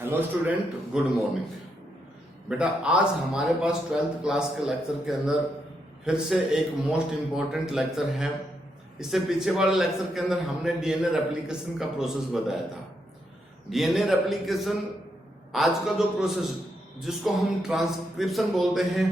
Hello student, good morning. बेटा आज हमारे पास 12th क्लास के लेक्चर के अंदर फिर से एक मोस्ट इंपॉर्टेंट लेक्चर है। इससे पीछे वाले लेक्चर के अंदर हमने डीएनए रेप्लिकेशन का प्रोसेस बताया था। डीएनए रेप्लिकेशन आज का जो प्रोसेस जिसको हम ट्रांसक्रिप्शन बोलते हैं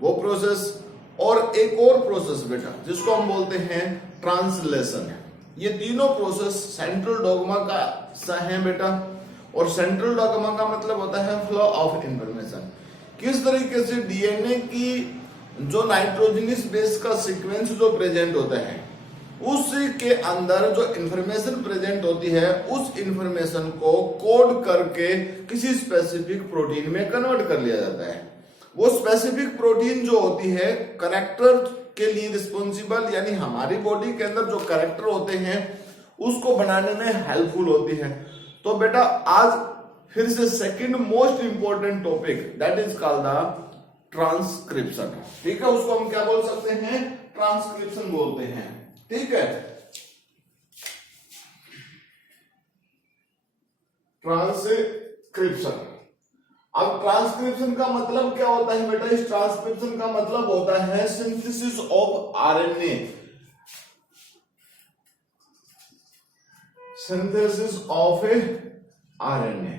वो प्रोसेस, और एक और प्रोसेस बेटा जिसको हम बोलते हैं ट्रांसलेशन। ये तीनों प्रोसेस सेंट्रल डॉगमा का सा है बेटा। और सेंट्रल डॉगमा का मतलब होता है फ्लो ऑफ इंफॉर्मेशन। किस तरीके से डीएनए की जो नाइट्रोजनस बेस का सीक्वेंस जो प्रेजेंट होता है उसके अंदर जो इंफॉर्मेशन प्रेजेंट होती है उस इंफॉर्मेशन को कोड करके किसी स्पेसिफिक प्रोटीन में कन्वर्ट कर लिया जाता है। वो स्पेसिफिक प्रोटीन जो होती है करेक्टर के लिए रिस्पॉन्सिबल, यानी हमारी बॉडी के अंदर जो करेक्टर होते हैं उसको बनाने में हेल्पफुल होती है। तो बेटा आज फिर से second most important topic that is called the transcription. ठीक है, उसको हम क्या बोल सकते हैं? ट्रांसक्रिप्शन बोलते हैं। ठीक है, ट्रांसक्रिप्शन। अब ट्रांसक्रिप्शन का मतलब क्या होता है बेटा? इस ट्रांसक्रिप्शन का मतलब होता है synthesis of RNA. Synthesis of RNA.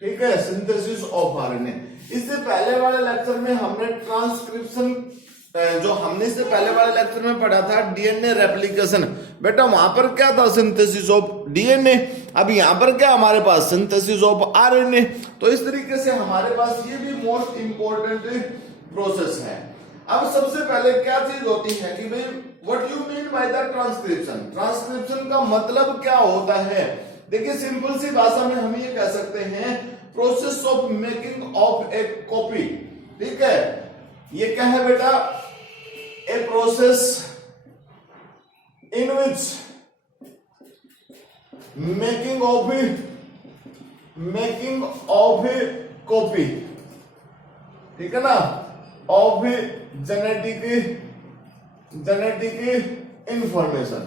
ठीक है, सिंथेसिस ऑफ आरएनए। इससे पहले वाले लेक्चर में हमने ट्रांसक्रिप्शन इससे पहले वाले लेक्चर में पढ़ा था डीएनए रेप्लिकेशन। बेटा वहां पर क्या था? Synthesis of DNA. अब यहां पर क्या हमारे पास? Synthesis of RNA. तो इस तरीके से हमारे पास ये भी मोस्ट इंपॉर्टेंट प्रोसेस है। अब सबसे पहले क्या चीज होती है कि भाई what you mean by the transcription? Transcription का मतलब क्या होता है? देखिए सिंपल सी भाषा में हम ये कह सकते हैं process of making of A copy. ठीक है, ये क्या है बेटा? A process in which making of A copy, ठीक है ना, ऑफ जेनेटिक इंफॉर्मेशन।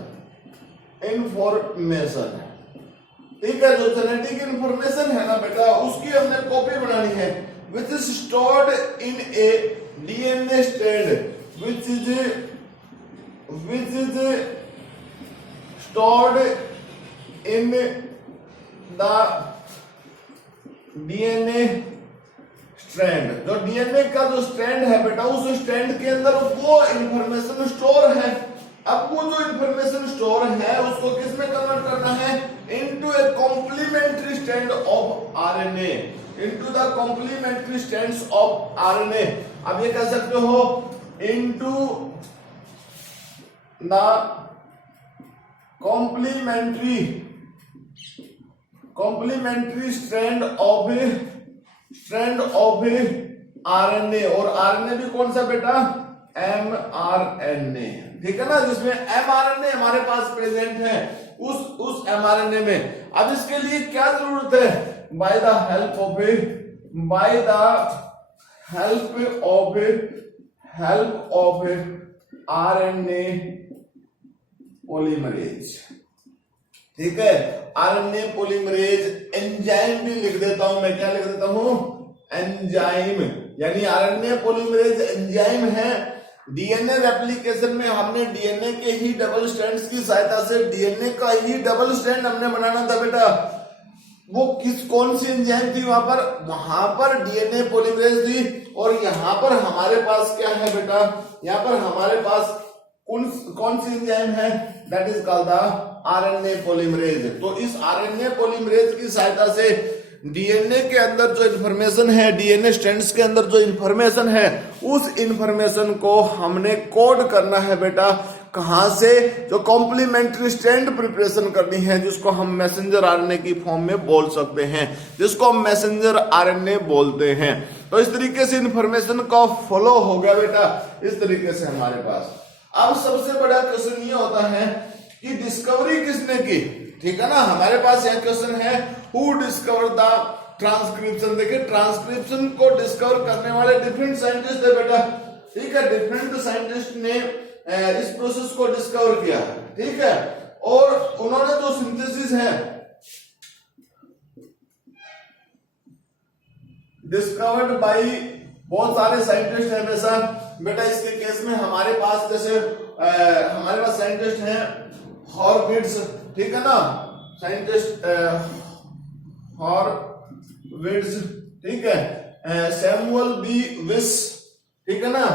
ठीक है, जो जेनेटिक इंफॉर्मेशन है ना बेटा उसकी हमने कॉपी बनानी है which is stored in A DNA strand which is stored in the DNA strand. जो डीएनए का जो स्ट्रैंड है बेटा उस स्ट्रैंड के अंदर वो इंफॉर्मेशन स्टोर है। अब वो जो इंफॉर्मेशन स्टोर है उसको किस में कन्वर्ट करना है? Into a complementary strand of RNA. Into the complementary strands of RNA. अब ये कह सकते हो into the complementary strand of RNA। और RNA भी कौन सा बेटा? mRNA। ठीक है ना, जिसमें mRNA हमारे पास प्रेजेंट है उस mRNA में। अब इसके लिए क्या जरूरत है? by the help of RNA polymerase. ठीक है, RNA पॉलीमरेज एंजाइम भी लिख देता हूं मैं। क्या लिख देता हूं? एंजाइम। यानी RNA पॉलीमरेज एंजाइम है। डीएनए रेप्लिकेशन में हमने डीएनए के ही डबल स्ट्रैंड्स की सहायता से डीएनए का ही डबल स्ट्रैंड हमने बनाना था बेटा। वो कौन सी एंजाइम थी? वहां पर डीएनए पॉलीमरेज थी। और यहां पर हमारे पास क्या है बेटा? यहां पर हमारे पास कौन सी एंजाइम है? That is called the RNA polymerase. तो इस आरएनए पॉलीमरेज की सहायता से डीएनए के अंदर जो इंफॉर्मेशन है, डीएनए स्ट्रैंड्स के अंदर जो इंफॉर्मेशन है उस इंफॉर्मेशन को हमने कोड करना है बेटा। कहां से? जो कॉम्प्लीमेंट्री स्ट्रैंड प्रिपरेशन करनी है जिसको हम मैसेंजर आरएनए की फॉर्म में बोल सकते हैं, जिसको हम मैसेंजर आरएनए बोलते हैं। तो इस तरीके से इंफॉर्मेशन का फ्लो हो गया बेटा इस तरीके से हमारे पास। अब सबसे बड़ा क्वेश्चन ये होता है कि डिस्कवरी किसने की? ठीक है ना, हमारे पास यह क्वेश्चन है हु डिस्कवर द ट्रांसक्रिप्शन। देखिए ट्रांसक्रिप्शन को डिस्कवर करने वाले डिफरेंट साइंटिस्ट है बेटा। ठीक है, डिफरेंट साइंटिस्ट ने इस प्रोसेस को डिस्कवर किया। ठीक है, और उन्होंने जो सिंथेसिस है डिस्कवर्ड बाय बहुत सारे साइंटिस्ट हैं वैसा बेटा। इसके केस में हमारे पास जैसे हमारे पास साइंटिस्ट हैं हॉर्विट्ज, ठीक है ना, साइंटिस्ट हॉर्विट्ज, ठीक है, सैमुअल बी विस, ठीक है ना,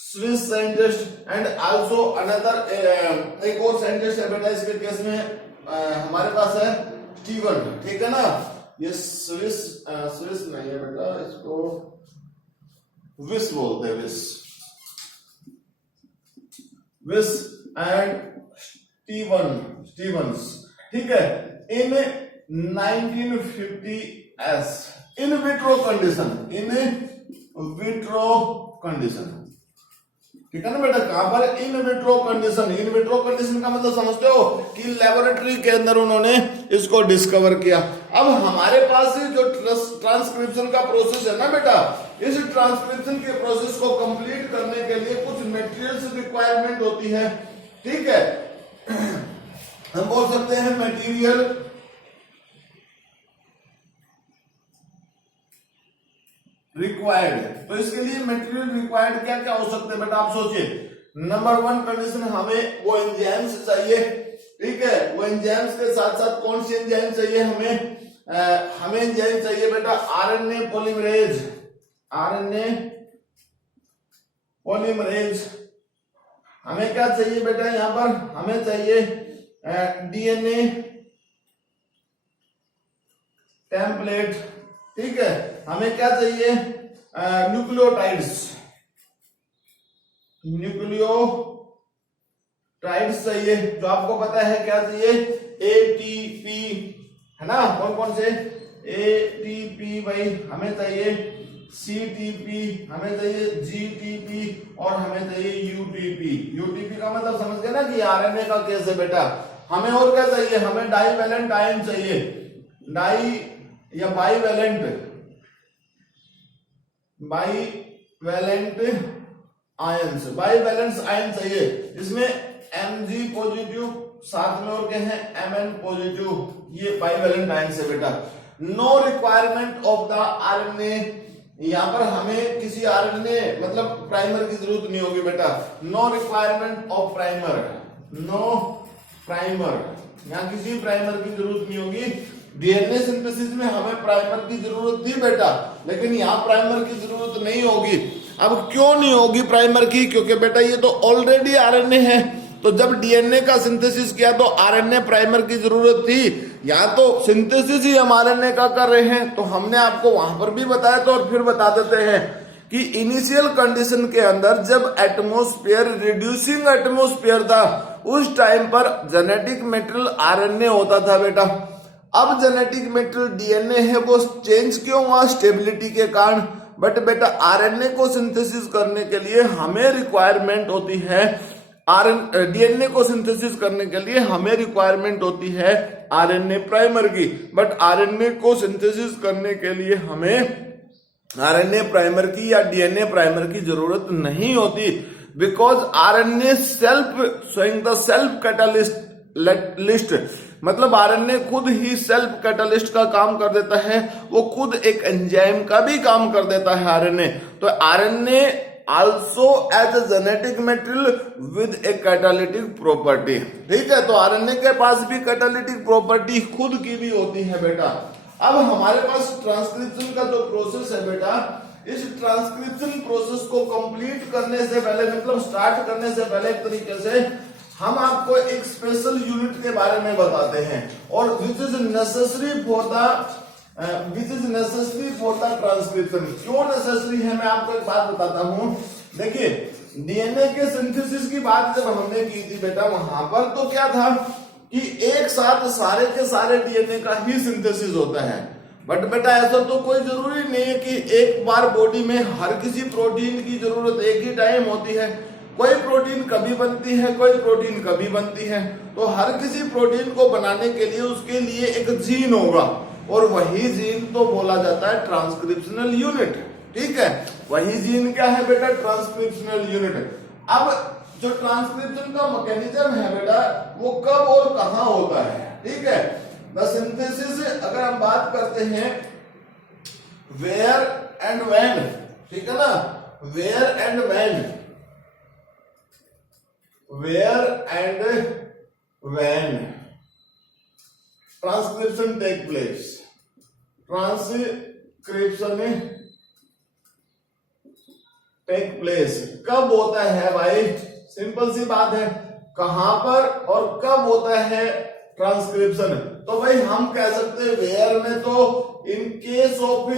Swiss scientist, and also another एक और साइंटिस्ट है बेटा इसके केस में हमारे पास है स्टीवन, ठीक है ना। ये स्विस नहीं है बेटा, इसको विस बोलते हैं, विस एंड स्टीवंस, ठीक है। इन 1950s इन विट्रो कंडीशन, ठीक है ना बेटा। कहां पर? इन विट्रो कंडीशन का मतलब समझते हो कि लेबोरेटरी के अंदर उन्होंने इसको डिस्कवर किया। अब हमारे पास जो ट्रांसक्रिप्शन का प्रोसेस है ना बेटा, इस ट्रांसक्रिप्शन के प्रोसेस को कंप्लीट करने के लिए कुछ मटेरियल्स रिक्वायरमेंट होती है, ठीक है। हम बोल सकते हैं मटेरियल रिक्वायर्ड। तो इसके लिए मटेरियल रिक्वायर्ड क्या क्या हो सकते हैं बेटा, आप सोचिए। नंबर 1 कंडीशन, हमें वो एंजाइम्स चाहिए, ठीक है। वो एंजाइम्स के साथ साथ कौन सी एंजाइम चाहिए हमें एंजाइम चाहिए बेटा आरएनए पॉलीमरेज। हमें क्या चाहिए बेटा यहां पर? हमें चाहिए डीएनए टेम्पलेट, ठीक है। हमें क्या चाहिए? न्यूक्लियोटाइड्स चाहिए, जो आपको पता है क्या चाहिए? एटीपी, है ना। कौन कौन से? एटीपी भाई हमें चाहिए, सीटीपी हमें चाहिए, जीटीपी और हमें चाहिए यूटीपी। यूटीपी का मतलब समझ गए ना कि आरएनए का केस है बेटा। हमें और क्या चाहिए? हमें डाईवैलेंट आयन चाहिए, या बाईवैलेंट आयन चाहिए। इसमें Mg पॉजिटिव, साथ में और क्या है? Mn पॉजिटिव, ये बाईवैलेंट आयन से बेटा। No requirement of the RNA, यहां पर हमें किसी आरएनए मतलब प्राइमर की जरूरत नहीं होगी बेटा। नो रिक्वायरमेंट ऑफ प्राइमर, यहां किसी प्राइमर की जरूरत नहीं होगी। डीएनए सिंथेसिस में हमें प्राइमर की जरूरत थी बेटा, लेकिन यहां प्राइमर की जरूरत नहीं होगी। अब क्यों नहीं होगी प्राइमर की? क्योंकि बेटा ये तो ऑलरेडी आरएनए है, तो जब डीएनए का सिंथेसिस किया तो आरएनए प्राइमर की जरूरत थी। यहां तो सिंथेसिस ही हम आरएनए का कर रहे हैं, तो हमने आपको वहां पर भी बताया तो और फिर बता देते हैं कि इनिशियल कंडीशन के अंदर जब एटमॉस्फेयर रिड्यूसिंग एटमॉस्फेयर था, उस टाइम पर जेनेटिक मटेरियल आरएनए होता था बेटा। अब जेनेटिक मटेरियल डीएनए है, वो चेंज क्यों हुआ? स्टेबिलिटी के कारण। बट बेटा आरएनए को सिंथेसिस करने के लिए हमें रिक्वायरमेंट होती है, डीएनए को सिंथेसिस करने के लिए हमें रिक्वायरमेंट होती है आरएनए प्राइमर की। बट आरएनए को सिंथेसिस करने के लिए हमें आरएनए प्राइमर की या डीएनए प्राइमर की जरूरत नहीं होती, बिकॉज आरएनए सेल्फ कैटालिस्ट, मतलब आरएनए खुद ही सेल्फ कैटालिस्ट का काम कर देता है, वो खुद एक एंजाइम का भी काम कर देता है आरएनए। तो RNA also as a genetic material with a catalytic property, ठीक है। तो आरएनए के पास भी कैटालिटिक प्रॉपर्टी खुद की भी होती है बेटा। अब हमारे पास ट्रांसक्रिप्शन का जो प्रोसेस है बेटा, इस ट्रांसक्रिप्शन प्रोसेस को कंप्लीट करने से पहले, मतलब स्टार्ट करने से पहले एक तरीके से हम आपको एक स्पेशल यूनिट के बारे में बताते हैं, और which is necessary for the transcription. क्यों नेसेसरी है मैं आपको एक बात बताता हूं। देखिए डीएनए के सिंथेसिस की बात जब हमने की थी बेटा, वहां पर तो क्या था कि एक साथ सारे के सारे डीएनए का ही सिंथेसिस होता है। बट बेटा ऐसा तो कोई जरूरी नहीं है कि एक बार बॉडी में हर किसी प्रोटीन की जरूरत एक ही टाइम होती है। कोई प्रोटीन कभी बनती है, कोई प्रोटीन कभी बनती है। तो हर किसी प्रोटीन को बनाने के लिए उसके लिए एक जीन होगा, और वही जीन तो बोला जाता है ट्रांसक्रिप्शनल यूनिट, ठीक है। वही जीन क्या है बेटा? Transcriptional unit. अब जो ट्रांसक्रिप्शन का मैकेनिज्म है बेटा, वो कब और कहां होता है, ठीक है। द सिंथेसिस, अगर हम बात करते हैं वेयर एंड व्हेन, ठीक है ना, where and when, where and when transcription take place, transcription take place कब होता है भाई, सिंपल सी बात है, कहां पर और कब होता है ट्रांसक्रिप्शन। तो भाई हम कह सकते हैं वेयर में तो in case of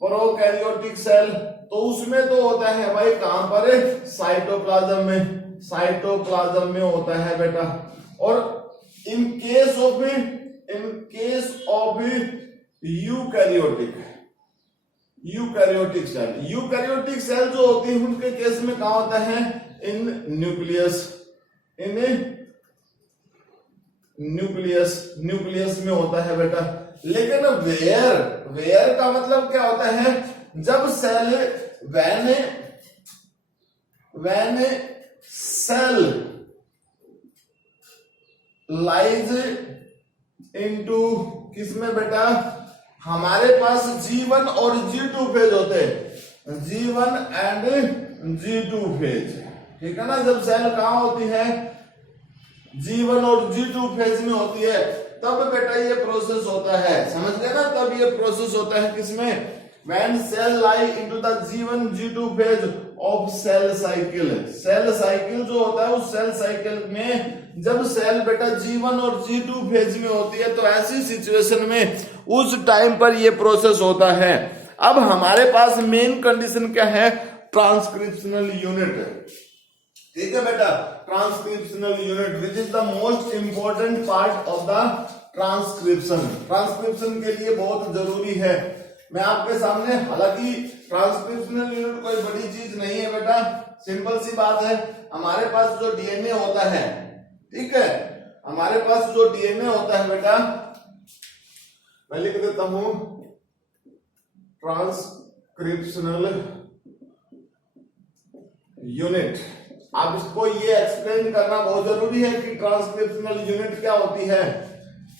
prokaryotic cell, तो उसमें तो होता है भाई कहां पर, साइटोप्लाज्म में, साइटोप्लाज्म में होता है बेटा। और in case of eukaryotic cell जो होती है उनके केस में कहां होता है, इन न्यूक्लियस में होता है बेटा। लेकिन वेयर का मतलब क्या होता है, जब cell when cell lies into किसमें बेटा, हमारे पास G1 और G2 फेज होते हैं, G1 एंड G2 फेज, ठीक है ना। जब सेल कहां होती है, G1 और G2 फेज में होती है, तब बेटा ये प्रोसेस होता है, समझ गए ना, तब ये प्रोसेस होता है किसमें, when cell lie into the G1 G2 phase of cell cycle। Cell cycle जो होता है उस सेल साइकिल में जब सेल बेटा G1 और G2 फेज में होती है, तो ऐसी सिचुएशन में उस टाइम पर ये प्रोसेस होता है। अब हमारे पास मेन कंडीशन क्या है, ट्रांसक्रिप्शनल यूनिट, ठीक है बेटा, transcriptional unit which is the most important part of the transcription. Transcription के लिए बहुत जरूरी है। मैं आपके सामने, हालांकि ट्रांसक्रिप्शनल यूनिट कोई बड़ी चीज नहीं है बेटा, सिंपल सी बात है, हमारे पास जो डीएनए होता है, ठीक है, हमारे पास जो डीएनए होता है बेटा, मैं लिख देता हूं ट्रांसक्रिप्शनल यूनिट। अब इसको ये एक्सप्लेन करना बहुत जरूरी है कि ट्रांसक्रिप्शनल यूनिट क्या होती है।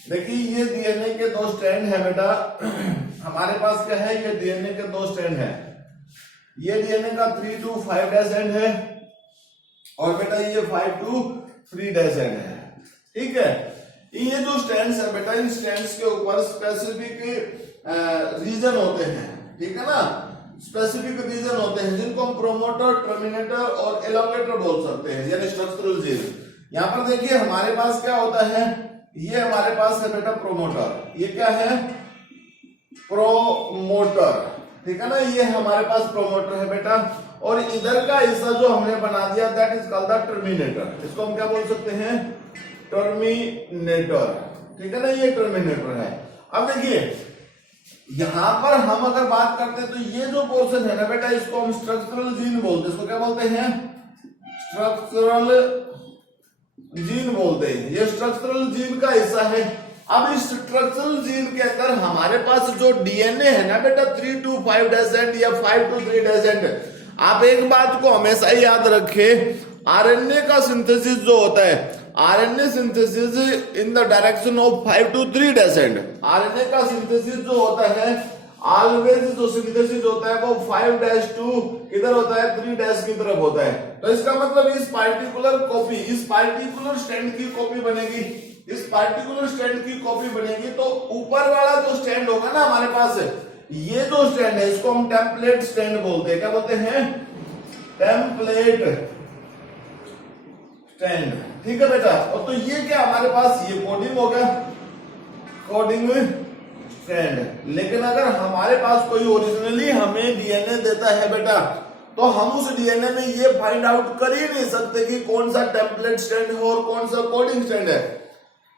देखिए ये डीएनए के दो स्ट्रैंड है बेटा, हमारे पास क्या है, ये डीएनए के दो स्ट्रैंड है, ये डीएनए का 3 to 5' एंड है, और बेटा ये 5 to 3' एंड है, ठीक है। ये जो स्ट्रैंड्स है बेटा, इन स्ट्रैंड्स के ऊपर स्पेसिफिक रीजन होते हैं, ठीक है ना, स्पेसिफिक रीजन होते हैं जिनको हम प्रोमोटर, टर्मिनेटर और एलोंगेटर बोल सकते हैं, यानी स्ट्रक्चरल जीन। यहां पर देखिए हमारे पास क्या होता है, ये हमारे पास है बेटा प्रोमोटर, ये क्या है, प्रोमोटर, ठीक है ना, ये हमारे पास प्रोमोटर है बेटा। और इधर का हिस्सा जो हमने बना दिया, that is called the terminator. इसको हम क्या बोल सकते हैं, टर्मिनेटर, ठीक है ना, ये टर्मिनेटर है। अब देखिए यहां पर हम अगर बात करते हैं, तो ये जो पोर्शन है ना बेटा, इसको हम स्ट्रक्चरल जीन बोलते हैं, इसको क्या बोलते हैं, स्ट्रक्चरल जीन बोलते हैं, ये स्ट्रक्चरल जीन का हिस्सा है। अब इस स्ट्रक्चरल जीन के अंदर हमारे पास जो डीएनए है ना बेटा, 3 to 5' एंड या 5 to 3' एंड, आप एक बात को हमेशा याद रखें, आरएनए का सिंथेसिस जो होता है, RNA synthesis in the direction of 5 to 3' and, RNA का सिंथेसिस जो होता है, ऑलवेज जो सिंथेसिस होता है वो 5' टू किधर होता है, 3' की तरफ होता है। तो इसका मतलब इस पार्टिकुलर कॉपी, इस पार्टिकुलर स्ट्रैंड की कॉपी बनेगी, इस पार्टिकुलर स्ट्रैंड की कॉपी बनेगी, तो ऊपर वाला जो स्ट्रैंड होगा ना हमारे पास, ये जो स्ट्रैंड है इसको हम टेम्पलेट स्ट्रैंड बोलते हैं, क्या बोलते हैं, टेम्पलेट स्ट्रैंड, ठीक है बेटा। और तो ये क्या हमारे पास, ये कोडिंग हो गया, कोडिंग स्ट्रैंड। लेकिन अगर हमारे पास कोई ओरिजिनली हमें डीएनए देता है बेटा, तो हम उस डीएनए में ये फाइंड आउट कर ही नहीं सकते कि कौन सा टेम्पलेट स्ट्रैंड है और कौन सा कोडिंग स्ट्रैंड है।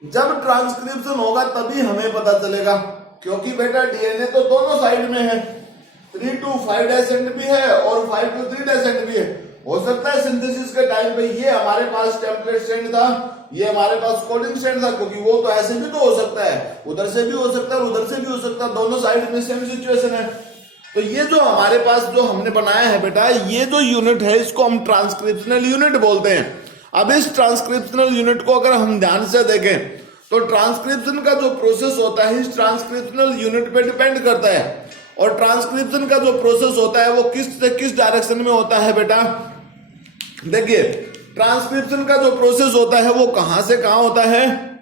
जब ट्रांसक्रिप्शन होगा तभी हमें पता चलेगा, क्योंकि बेटा डीएनए तो दोनों साइड में है, 3 to 5' एंड भी है और 5 to 3' एंड भी है। हो सकता है सिंथेसिस के टाइम पे ये हमारे पास टेम्पलेट स्ट्रैंड था, ये हमारे पास कोडिंग स्ट्रैंड था, क्योंकि वो तो ऐसे भी तो हो सकता है, उधर से भी हो सकता है और उधर से भी हो सकता है, दोनों साइड में सेम सिचुएशन है। तो ये जो हमारे पास जो हमने बनाया है बेटा, ये जो यूनिट है इसको हम ट्रांसक्रिप्शनल यूनिट बोलते हैं। अब इस ट्रांसक्रिप्शनल यूनिट को अगर हम ध्यान से देखें, तो ट्रांसक्रिप्शन का जो प्रोसेस होता है इस ट्रांसक्रिप्शनल यूनिट पे डिपेंड करता है। और ट्रांसक्रिप्शन का जो प्रोसेस होता है वो किस से किस डायरेक्शन में होता है बेटा, देखिए ट्रांसक्रिप्शन का जो प्रोसेस होता है वो कहां से कहां होता है।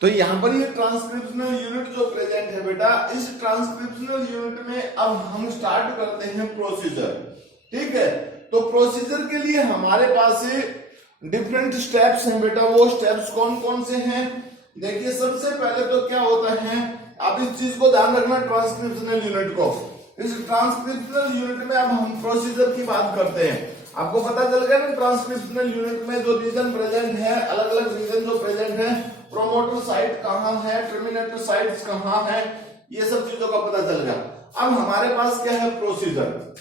तो यहां पर ये ट्रांसक्रिप्शनल यूनिट जो प्रेजेंट है बेटा, इस ट्रांसक्रिप्शनल यूनिट में अब हम स्टार्ट करते हैं प्रोसीजर। ठीक है, तो प्रोसीजर के लिए हमारे पास डिफरेंट स्टेप्स हैं बेटा। वो स्टेप्स कौन कौन से हैं, देखिए सबसे पहले तो क्या होता है, आप इस चीज को ध्यान रखना ट्रांसक्रिप्शनल यूनिट को। इस ट्रांसक्रिप्शनल यूनिट में अब हम प्रोसीजर की बात करते हैं। आपको पता चल गया ना ट्रांसक्रिप्शनल यूनिट में जो रीजन प्रेजेंट है, अलग अलग रीजन जो प्रेजेंट है, प्रोमोटर साइट कहां है, टर्मिनेटर साइट्स कहां है, ये सब चीजों का पता चल गया। अब हमारे पास क्या है, प्रोसीजर।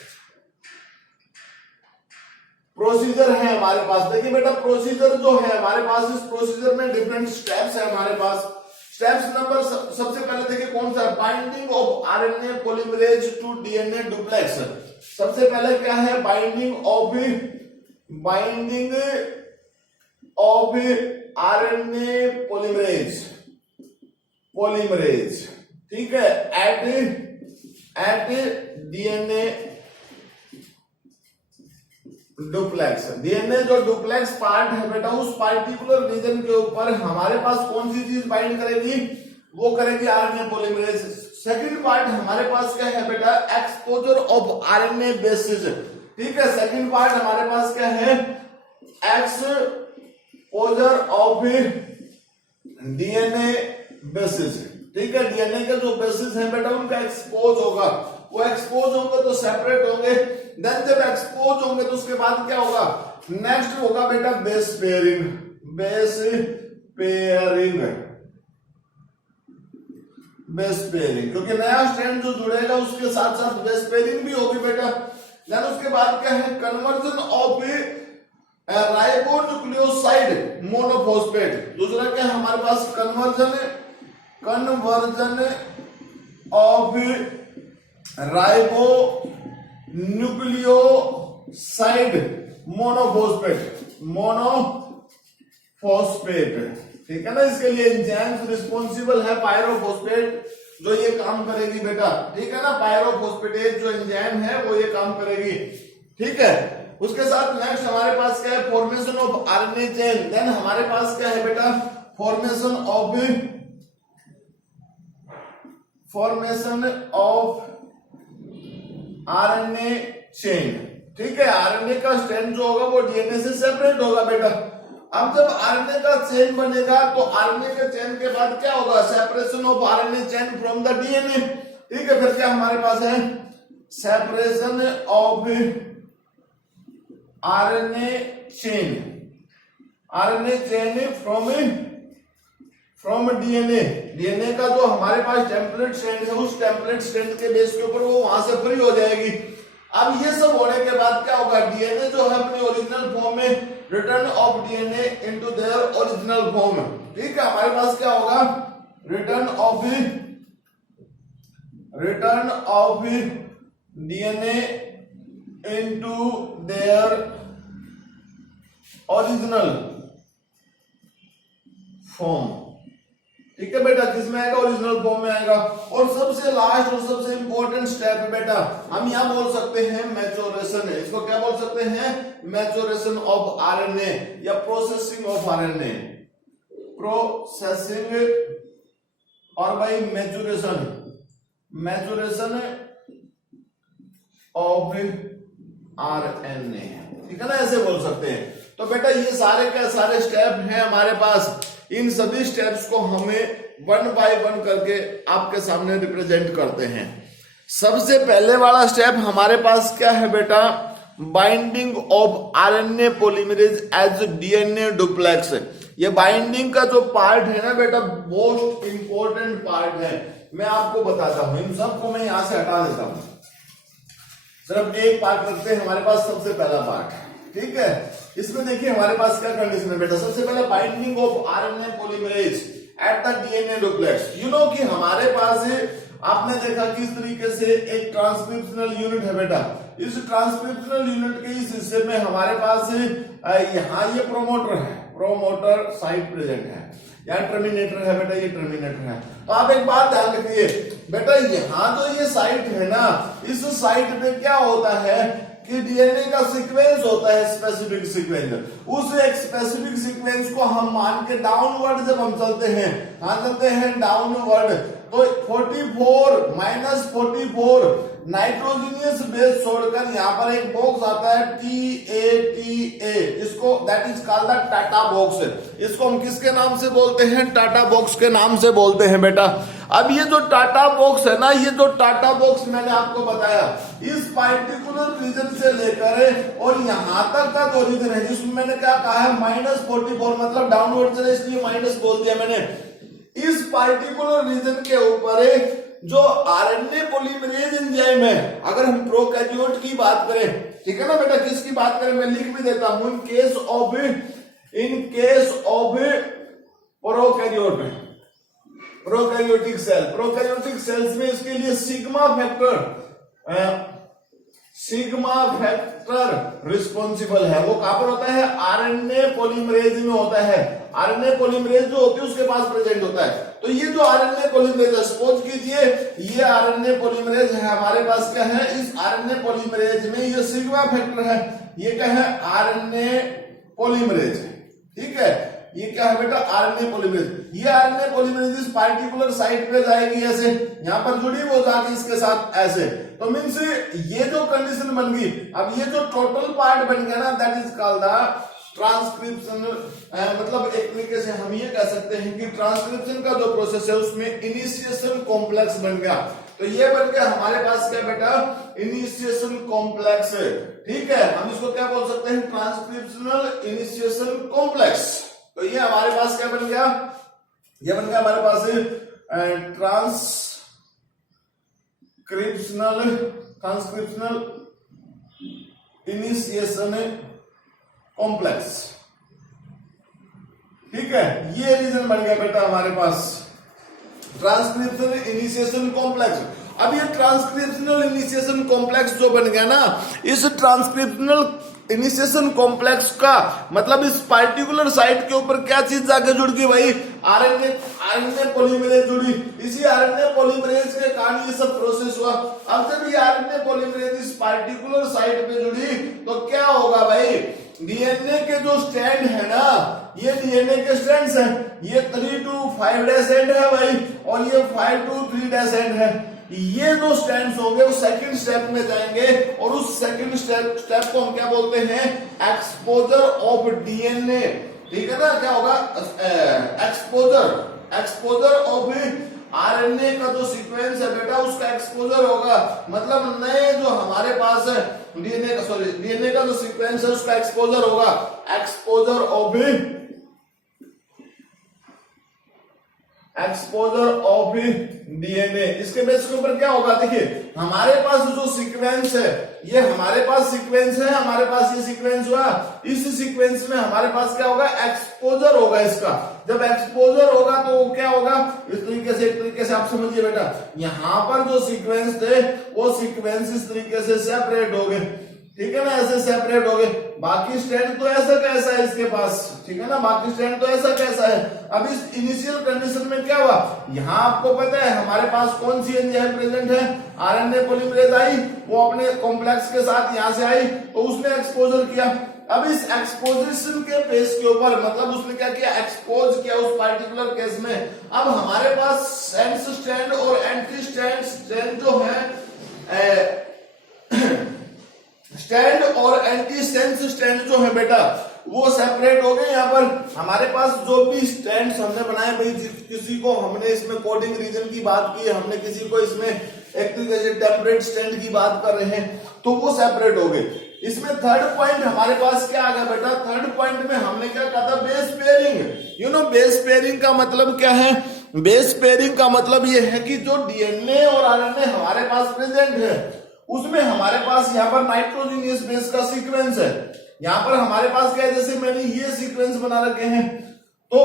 प्रोसीजर है हमारे पास, देखिए बेटा प्रोसीजर जो है हमारे पास, इस प्रोसीजर में डिफरेंट स्टेप्स है हमारे पास। स्टेप्स नंबर सबसे पहले देखिए कौन सा है, binding of RNA polymerase to DNA duplex. सबसे पहले क्या है, बाइंडिंग ऑफ आरएनए पॉलीमरेज, ठीक है, एट डीएनए डुप्लेक्स। डीएनए जो डुप्लेक्स पार्ट है बेटा, उस पार्टिकुलर रीजन के ऊपर हमारे पास कौन सी चीज बाइंड करेगी, वो करेगी आरएनए पॉलीमरेज। सेकंड पार्ट हमारे पास क्या है बेटा, एक्सपोजर ऑफ आरएनए बेसिस। ठीक है, सेकंड पार्ट हमारे पास क्या है, एक्सपोजर ऑफ डीएनए बेसिस। ठीक है, डीएनए के जो बेसिस है बेटा उनका एक्सपोज होगा, वो एक्सपोज होंगे तो सेपरेट होंगे। देन जब एक्सपोज होंगे तो उसके बाद क्या होगा, नेक्स्ट होगा बेटा बेस पेयरिंग। क्योंकि नया स्ट्रैंड जो जुड़ेगा उसके साथ साथ बेस पेयरिंग भी होगी बेटा। देन उसके बाद क्या है, कन्वर्जन ऑफ राइबोन्यूक्लियोसाइड मोनोफॉस्फेट। दूसरा क्या है हमारे पास, कन्वर्जन ऑफ राइबोन्यूक्लियोसाइड मोनोफॉस्फेट। ठीक है ना, इसके लिए एंजाइम्स रिस्पॉन्सिबल है पायरोफॉस्फेट जो ये काम करेगी बेटा। ठीक है ना, पायरोफॉस्फेटेज जो एंजाइम है वो ये काम करेगी। ठीक है, उसके साथ नेक्स्ट हमारे पास क्या है, formation of RNA chain. Then हमारे पास क्या है बेटा, फॉर्मेशन ऑफ आरएनए चेन। ठीक है, आरएनए का स्ट्रैंड जो होगा वो डीएनए से सेपरेट होगा बेटा। अब जब आरएनए का चेन बनेगा तो आरएनए के चेन के बाद क्या होगा, separation of RNA chain from the DNA. ठीक है, फिर क्या हमारे पास है, separation of RNA chain from DNA. DNA का जो हमारे पास टेम्पलेट स्ट्रैंड है, उस टेम्पलेट स्ट्रैंड के बेस के ऊपर वो वहां से फ्री हो जाएगी। अब ये सब होने के बाद क्या होगा, डीएनए जो है अपनी ओरिजिनल फॉर्म में, return of DNA into their original form. ठीक है, हमारे पास क्या होगा, return of DNA into their original form. ठीक है बेटा, किसमें आएगा, ओरिजिनल फॉर्म में आएगा। और सबसे लास्ट और सबसे इंपॉर्टेंट स्टेप है बेटा, हम यहां बोल सकते हैं मैच्योरेशन है। इसको क्या बोल सकते हैं, मैच्योरेशन ऑफ आरएनए या प्रोसेसिंग ऑफ आरएनए। प्रोसेसिंग और भाई मैच्योरेशन ऑफ आरएनए। ठीक है ना, ऐसे बोल सकते हैं। तो बेटा ये सारे के सारे स्टेप हैं हमारे पास। इन सभी स्टेप्स को हमें वन बाय वन करके आपके सामने रिप्रेजेंट करते हैं। सबसे पहले वाला स्टेप हमारे पास क्या है बेटा, binding of RNA polymerase as DNA duplex. ये बाइंडिंग का जो पार्ट है ना बेटा, मोस्ट इंपॉर्टेंट पार्ट है। मैं आपको बताता हूं, इन सबको मैं यहां से हटा देता हूं, सिर्फ एक पार्ट रखते हैं हमारे पास, सबसे पहला पार्ट। ठीक है, इसमें देखिए हमारे पास क्या कंडीशन है बेटा। सबसे पहले binding of RNA polymerase at the DNA duplex. You know कि हमारे पास आपने देखा किस तरीके से एक ट्रांसक्रिप्शनल यूनिट है बेटा। इस ट्रांसक्रिप्शनल यूनिट के इस हिस्से में हमारे पास यहाँ ये प्रोमोटर है, प्रोमोटर साइट प्रेजेंट है या टर्मिनेटर है बेटा, ये टर्मिनेटर है। तो आप एक बात ध्यान रखिए बेटा, यहाँ जो ये साइट है ना, इस साइट पे क्या होता है कि डीएनए का सीक्वेंस होता है, स्पेसिफिक सीक्वेंस। उस एक स्पेसिफिक सीक्वेंस को हम मान के डाउनवर्ड जब हम चलते हैं, कहां चलते हैं, डाउनवर्ड, तो 44 माइनस 44 नाइट्रोजनियस बेस छोड़कर यहाँ पर एक बॉक्स आता है TATA, इसको that is called the TATA box. इसको हम किसके नाम से बोलते हैं, टाटा बॉक्स के नाम से बोलते हैं बेटा। अब ये जो टाटा बॉक्स है ना, ये जो टाटा बॉक्स मैंने आपको बताया, इस पार्टिकुलर रीजन से लेकर और यहां तक का जो रीजन है, जिसमें मैंने क्या कहा है -44, मतलब डाउनवर्ड चले इसलिए माइनस बोल दिया मैंने। इस पार्टिकुलर रीजन के ऊपर जो आरएनए पॉलीमरेज एंजाइम है, अगर हम प्रोकैरियोट की बात करें, ठीक है ना बेटा, किसकी बात करें मैं लिख भी देता हूं, इन केस ऑफ प्रोकैरियोट में, प्रोकैरियोटिक सेल्स में इसके लिए सिग्मा फैक्टर रिस्पॉन्सिबल है। वो कहां पर होता है, आरएनए पॉलीमरेज में होता है। आरएनए पॉलीमरेज जो होती है उसके पास प्रेजेंट होता है। तो ये जो आरएनए पॉलीमरेज है, सपोज कीजिए ये आरएनए पॉलीमरेज है, हमारे पास क्या है, इस आरएनए पॉलीमरेज में ये सिग्मा फैक्टर है, ये क्या है, आरएनए पॉलीमरेज, ठीक है, ये क्या है बेटा, आरएनए पॉलीमरेज। ये आरएनए पॉलीमरेज इस पार्टिकुलर साइट पे जाएगी ऐसे, यहां पर जुड़ी वो जाके इसके साथ ऐसे, तो मींस ये जो कंडीशन बन गई, अब ये जो टोटल पार्ट बन गया ना, that is called the transcription. मतलब एक तरीके से हम ये कह सकते हैं कि ट्रांसक्रिप्शन का जो प्रोसेस है उसमें इनिशिएशन कॉम्प्लेक्स बन गया। तो ये बन गया हमारे पास क्या बेटा, इनिशिएशन कॉम्प्लेक्स, ठीक है, हम इसको क्या बोल सकते हैं, ट्रांसक्रिप्शनल इनिशिएशन कॉम्प्लेक्स। तो ये हमारे पास क्या बन गया, ये बन गया हमारे पास ट्रांसक्रिप्शनल इनिशिएशन कॉम्प्लेक्स, ठीक है, ये रीजन बन गया बेटा हमारे पास ट्रांसक्रिप्शनल इनिशिएशन कॉम्प्लेक्स। अब ये ट्रांसक्रिप्शनल इनिशिएशन कॉम्प्लेक्स जो बन गया ना, इस ट्रांसक्रिप्शनल इनिशिएशन कॉम्प्लेक्स का मतलब इस पार्टिकुलर साइट के ऊपर क्या चीज जाके जुड़ गई भाई, आरएनए पॉलीमरेज जुड़ी। इसी आरएनए पॉलीमरेज के कारण ये सब प्रोसेस हुआ। अब जब ये आरएनए पॉलीमरेज इस पार्टिकुलर साइट पे जुड़ी तो क्या होगा भाई, डीएनए के जो स्ट्रैंड है ना, ये डीएनए के स्ट्रैंड्स हैं, ये 3 to 5' एंड है भाई, और ये 5 to 3' एंड है। ये जो स्ट्रैंड्स होंगे वो सेकंड स्टेप में जाएंगे, और उस सेकंड स्टेप को हम क्या बोलते हैं, एक्सपोजर ऑफ डीएनए, ठीक है ना, क्या होगा, एक्सपोजर ऑफ आरएनए का जो सीक्वेंस है बेटा उसका एक्सपोजर होगा, मतलब नए जो हमारे पास है डीएनए का जो सीक्वेंस है उसका एक्सपोजर होगा, एक्सपोजर ऑफ डीएनए। इसके बेस के ऊपर क्या होगा, देखिए हमारे पास जो सीक्वेंस है, ये हमारे पास सीक्वेंस है, हमारे पास ये सीक्वेंस हुआ, इस सीक्वेंस में हमारे पास क्या होगा, एक्सपोजर होगा इसका। जब एक्सपोजर होगा तो वो क्या होगा, इस तरीके से, एक तरीके से आप समझिए बेटा, यहां पर जो सीक्वेंस थे वो सीक्वेंस इस तरीके से सेपरेट हो गए, ठीक है ना, ऐसे सेपरेट हो गए। बाकी स्ट्रैंड तो ऐसा कैसा है इसके पास, ठीक है ना, बाकी स्ट्रैंड तो ऐसा कैसा है। अब इस इनिशियल कंडीशन में क्या हुआ, यहां आपको पता है हमारे पास कौन सी एंजाइम प्रेजेंट है, आरएनए पॉलीमरेज आई, वो अपने कॉम्प्लेक्स के साथ यहां से आई, तो उसने एक्सपोजर किया। अब इस एक्सपोजिशन के बेस के ऊपर, मतलब उसने क्या किया, एक्सपोज किया उस पार्टिकुलर केस में। अब हमारे पास सेंस स्ट्रैंड और एंटी स्ट्रैंड जो है, स्टैंड और एंटी सेंस स्टैंड जो है बेटा वो सेपरेट हो गए। यहाँ पर हमारे पास जो भी स्टैंड्स हमने बनाए भाई, किसी को हमने इसमें कोडिंग रीजन की बात की, हमने किसी को इसमें एक तरीके से टेम्परेट स्टैंड की बात कर रहे हैं, तो वो सेपरेट हो गए। इसमें थर्ड पॉइंट हमारे पास क्या आ गया बेटा, थर्ड पॉइंट में हमने क्या कहा था, base pairing. You know base pairing का मतलब क्या है, बेस पेयरिंग का मतलब ये है कि जो डीएनए और आरएनए हमारे पास प्रेजेंट है उसमें हमारे पास यहाँ पर नाइट्रोजनियस बेस का सीक्वेंस है, यहां पर हमारे पास क्या है, जैसे मैंने ये सीक्वेंस बना रखे हैं, तो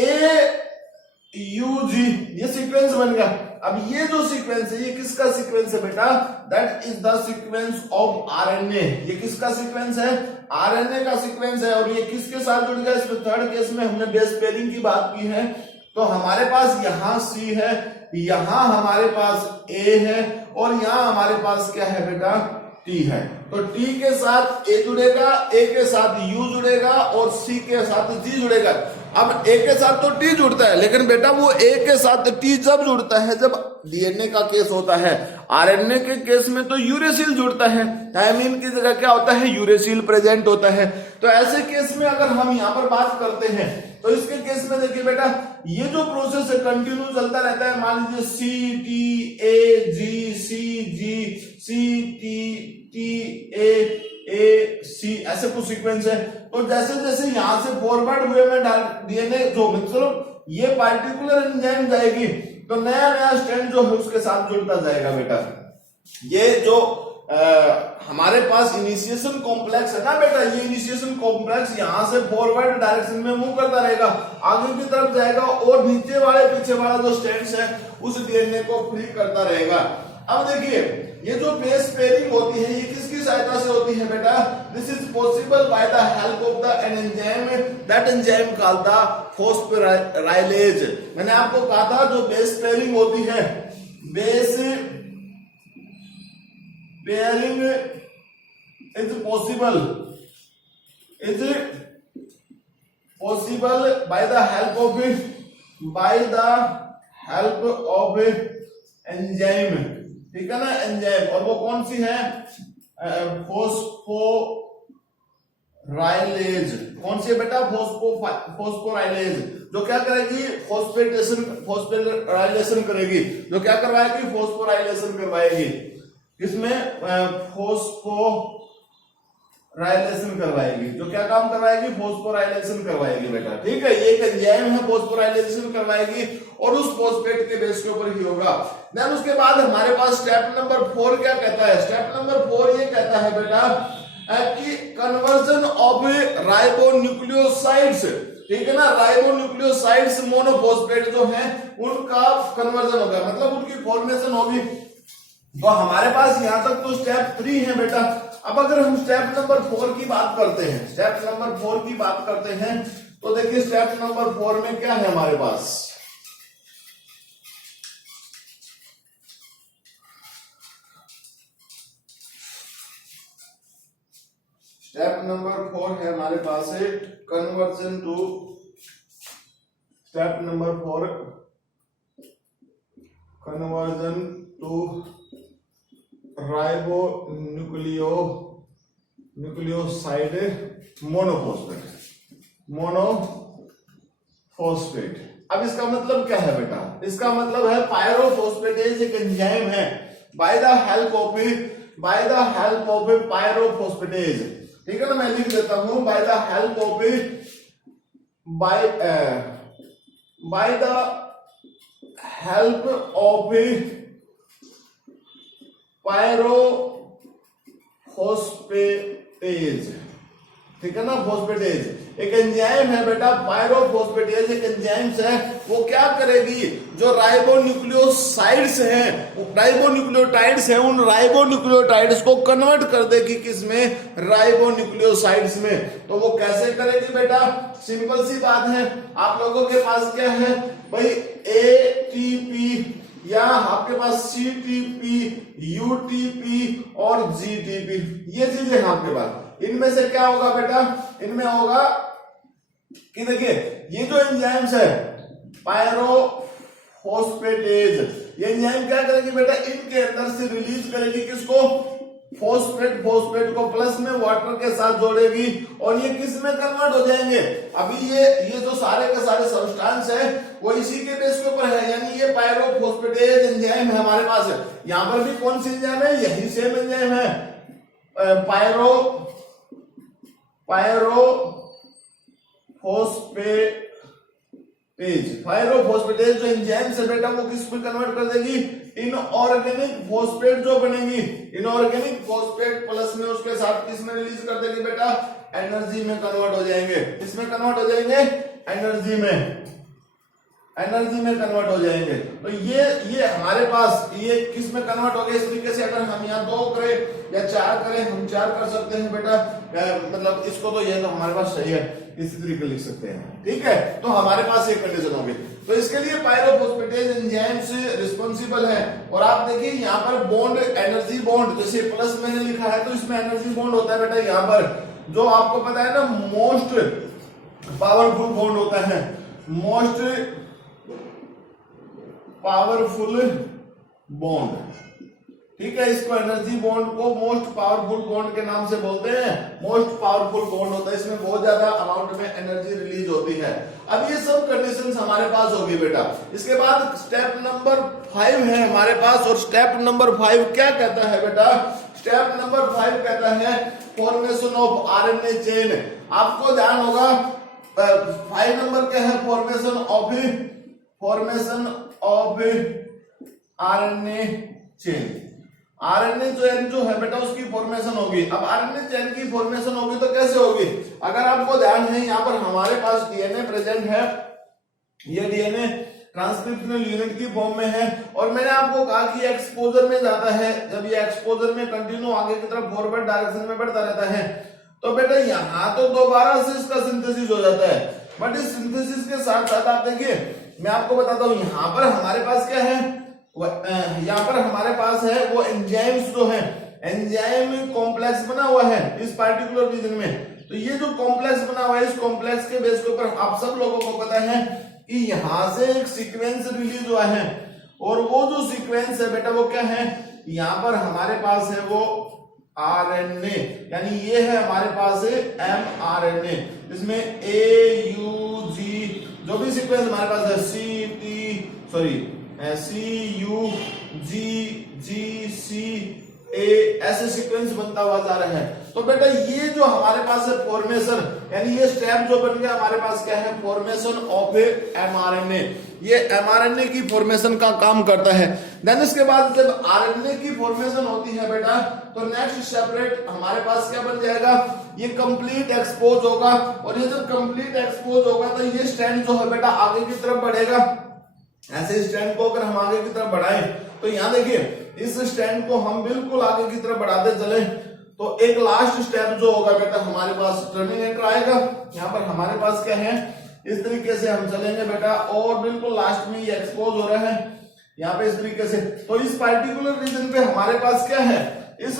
AUG ये सीक्वेंस बन गया, अब ये जो सीक्वेंस है ये किसका सीक्वेंस है बेटा? That is the sequence of RNA. ये किसका सीक्वेंस है? आरएनए का सीक्वेंस है। और ये किसके साथ जुड़ गया? इसमें थर्ड केस में हमने बेस पेयरिंग की बात की है, तो हमारे पास यहां सी है, यहां हमारे पास ए है और यहां हमारे पास क्या है बेटा? टी है। तो टी के साथ ए जुड़ेगा, ए के साथ यू जुड़ेगा और सी के साथ जी जुड़ेगा। अब ए के साथ तो टी जुड़ता है, लेकिन बेटा वो ए के साथ टी जब जुड़ता है जब डीएनए का केस होता है। आरएनए के केस में तो यूरेसिल जुड़ता है, थायमिन की जगह क्या होता है? यूरेसिल प्रेजेंट होता है। तो ऐसे केस में अगर हम यहां पर बात करते हैं तो इसके केस में देखिए बेटा, ये जो प्रोसेस है कंटिन्यू चलता रहता है। मान लीजिए C T A ji, C ji, C T A सी, ऐसे कुछ सीक्वेंस है। तो जैसे जैसे यहां से फॉरवर्ड हुए में डीएनए जो मतलब ये पार्टिकुलर एंजाइम जाएगी तो नया नया स्ट्रैंड जो है उसके साथ जुड़ता जाएगा बेटा। ये जो हमारे पास इनिशिएशन कॉम्प्लेक्स है ना बेटा, ये इनिशिएशन कॉम्प्लेक्स यहां से फॉरवर्ड डायरेक्शन में मूव करता रहेगा, आगे की तरफ जाएगा और नीचे वाले पीछे वाला जो स्ट्रैंड्स है उस डीएनए को फ्री करता रहेगा। अब देखिए ये जो बेस पेयरिंग होती है ये किसकी सहायता से होती है बेटा? This is possible by the help of the an enzyme, that enzyme called the phosphorylase. मैंने आपको कहा था जो बेस पेयरिंग होती है, base pairing is possible by the help of enzyme, ठीक है ना? एंजाइम, और वो कौन सी है? फोस्फोराइलेज। कौन सी है बेटा? फोस्फोराइलेज, जो क्या करेगी? फोस्फोराइलेशन करेगी। जो क्या करवाएगी? फोस्फोराइलेशन करवाएगी। इसमें फोस्फोराइलेशन करवाएगी। जो क्या काम करवाएगी? फोस्फोराइलेशन करवाएगी बेटा, ठीक है? ये एक एंजाइम है, फोस्फोराइलेशन करवाएगी और उस फॉस्फेट के बेस के ऊपर ही होगा। देन उसके बाद हमारे पास स्टेप नंबर 4 क्या कहता है? स्टेप नंबर 4 ये कहता है बेटा कि कन्वर्जन ऑफ राइबोन्यूक्लियोसाइड्स, ठीक है ना? राइबोन्यूक्लियोसाइड्स मोनोफॉस्फेट जो है उनका कन्वर्जन होगा, मतलब उनकी फॉर्मेशन होगी। तो हमारे पास यहां तक तो स्टेप 3 है बेटा। अब अगर हम स्टेप नंबर 4 की बात करते हैं, स्टेप नंबर 4 की बात करते हैं तो देखिए स्टेप नंबर 4 में क्या है हमारे पास? स्टेप नंबर 4 है हमारे पास है conversion to, step number 4 conversion to ribonucleoside monophosphate. अब इसका मतलब क्या है बेटा? इसका मतलब है पायरोफॉस्फेटेज एक एंजाइम है बाय द हेल्प ऑफ पायरोफॉस्फेटेज, ठीक है ना? मैं लिख देता हूं बाय द हेल्प ऑफ पायरोफॉस्फेटेज, ठीक है ना? फॉस्फेटेज एक एंजाइम है बेटा, पायरोफॉस्फेटेज एक एंजाइम है। वो क्या करेगी? जो राइबोन्यूक्लियोसाइड्स हैं, राइबोन्यूक्लियोटाइड्स हैं, उन राइबोन्यूक्लियोटाइड्स को कन्वर्ट कर देगी किसमें? राइबोन्यूक्लियोसाइड्स में। तो वो कैसे करेगी बेटा? सिंपल सी बात है, आप लोगों के पास क्या है भाई? एटीपी या आपके पास सीटीपी, यूटीपी और जीटीपी, ये चीजें हैं आपके पास। इनमें से क्या होगा बेटा? इनमें होगा कि देखिए ये जो एंजाइम्स है पायरोफॉस्फेटेज, ये एंजाइम क्या करेगी बेटा? इनके अंदर से रिलीज करेगी किसको? फोस्फेट को प्लस में वाटर के साथ जोड़ेगी और ये किस में कन्वर्ट हो जाएंगे? अभी ये जो सारे के सारे सब्सटेंस है वो इसी के बेस के ऊपर है, यानी ये पायरोफॉस्फेटेज एंजाइम है हमारे पास। यहां पर भी कौन सी एंजाइम है? यही सेम एंजाइम है, पायरोफॉस्फेटेज जो एंजाइम से बेटा वो किस में कन्वर्ट कर देगी? इनऑर्गेनिक फॉस्फेट जो बनेगी, इनऑर्गेनिक फॉस्फेट प्लस में उसके साथ किस में रिलीज कर देगी बेटा? एनर्जी में कन्वर्ट हो जाएंगे। किसमें कन्वर्ट हो जाएंगे? एनर्जी में। एनर्जी में कन्वर्ट हो जाएंगे। तो ये हमारे पास ये किस में कन्वर्ट हो गए, इस तरीके से अगर हम यहाँ 2 करें या 4 करें, हम 4 कर सकते हैं बेटा, मतलब इसको तो ये तो हमारे पास सही है, इसी तरीके लिख सकते हैं, ठीक है। तो हमारे पास ये कंडीशन होगी। तो इसके लिए पायरोफॉस्फेटेज एंजाइम से रिस्पॉन्सिबल है। और आप देखिए यहाँ पर बॉन्ड, एनर्जी बॉन्ड, जैसे प्लस मैंने लिखा है तो इसमें एनर्जी बॉन्ड होता है बेटा, यहाँ पर जो आपको पता है ना मोस्ट पावरफुल बॉन्ड होता है, मोस्ट पावरफुल बॉन्ड, ठीक है। इसको एनर्जी बॉन्ड को मोस्ट पावरफुल बॉन्ड के नाम से बोलते हैं। मोस्ट पावरफुल बॉन्ड होता है, इसमें बहुत ज्यादा अमाउंट में एनर्जी रिलीज होती है। अब ये सब कंडीशंस हमारे पास होगी बेटा। इसके बाद स्टेप नंबर 5 है हमारे पास, और स्टेप नंबर 5 क्या कहता है बेटा, स्टेप नंबर 5 कहता है फॉर्मेशन ऑफ आरएनए चेन। आपको ध्यान होगा 5 नंबर क्या है, formation of RNA chain. RNA chain जो है बेटा उसकी फॉर्मेशन होगी। अब आरएनए चेन की फॉर्मेशन होगी तो कैसे होगी, अगर आपको ध्यान है यहाँ पर हमारे पास डीएनए प्रेजेंट है, ये डीएनए ट्रांसक्रिप्शनल यूनिट की फॉर्म में है, और मैंने आपको कहा कि एक्सपोजर में जाता है। जब ये एक्सपोजर में कंटिन्यू आगे की तरफ फॉरवर्ड डायरेक्शन में बढ़ता रहता है तो बेटा यहाँ तो दोबारा से इसका सिंथेसिस हो जाता है। बट इस सिंथेसिस के साथ साथ आप देखिए, मैं आपको बताता हूँ यहाँ पर हमारे पास क्या है, यहाँ पर हमारे पास है वो एंजाइम्स जो है, एंजाइम कॉम्प्लेक्स बना हुआ है इस पार्टिकुलर रीजन में। तो ये जो कॉम्प्लेक्स बना हुआ है, इस कॉम्प्लेक्स के बेस के ऊपर आप सब लोगों को पता है कि यहां से एक सीक्वेंस रिलीज हुआ है, और वो जो सीक्वेंस है बेटा वो क्या है, यहाँ पर हमारे पास है वो आरएनए, यानी ये है हमारे पास है एमआरएनए, इसमें ए यू जी जो भी सीक्वेंस हमारे पास है, सी यू जी सी ए, ऐसे सीक्वेंस बनता हुआ जा रहा है। तो बेटा ये जो हमारे पास है फॉर्मेशन, यानी ये स्टेप जो बन गया हमारे पास क्या है, फॉर्मेशन ऑफ एमआरएनए। ये एमआरएनए की फॉर्मेशन का काम करता है। देन इसके बाद जब आरएनए की फॉर्मेशन होती है बेटा, तो नेक्स्ट सेपरेट हमारे पास क्या बन जाएगा, ये कंप्लीट एक्सपोज होगा, और ये जब कंप्लीट एक्सपोज होगा तो ये स्ट्रैंड जो है बेटा आगे की तरफ बढ़ेगा। ऐसे स्ट्रैंड को अगर हम आगे की तरफ बढ़ाएं तो यहाँ देखिए इस स्ट्रैंड को हम बिल्कुल आगे की तरफ बढ़ाते चले, तो एक लास्ट स्टेप जो होगा बेटा हमारे पास टर्मिनेटर आएगा। यहाँ पर हमारे पास क्या है, इस तरीके से हम चलेंगे बेटा, और बिल्कुल लास्ट में ये एक्सपोज हो रहा है यहाँ पे इस तरीके से। तो इस पार्टिकुलर रीजन पे हमारे पास क्या है, इस